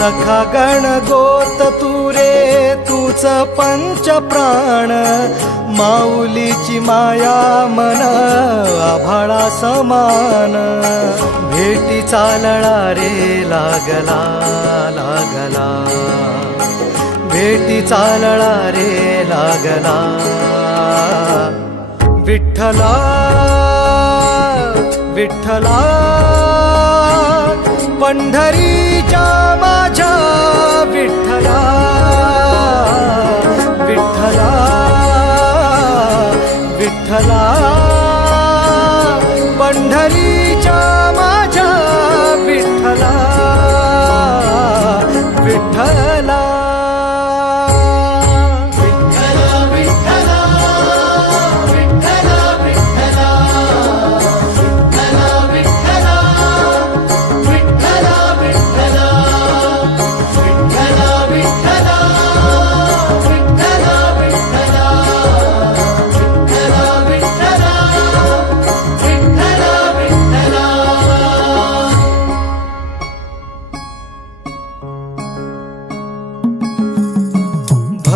सखा गण गोत तुरे तूच पंच प्राण. माऊलीची माया मन आभाळा समान. भेटी चालळा रे लागला लागला. भेटी चालळा रे लागला. विठ्ठला विठ्ठला पंढरीच्या विठ्ठला पंढरीच्या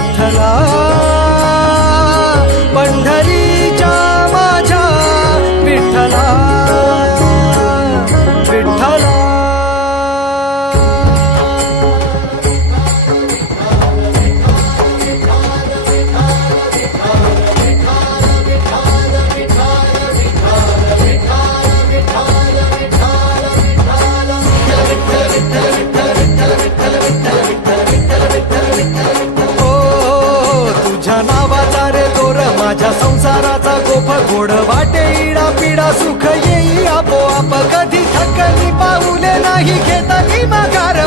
विठ्ठला माझ्या संसाराचा गोफ गोड वाटे इडा पिडा सुख येई आपोआप कधी थकली पाऊले नाही घेता माघार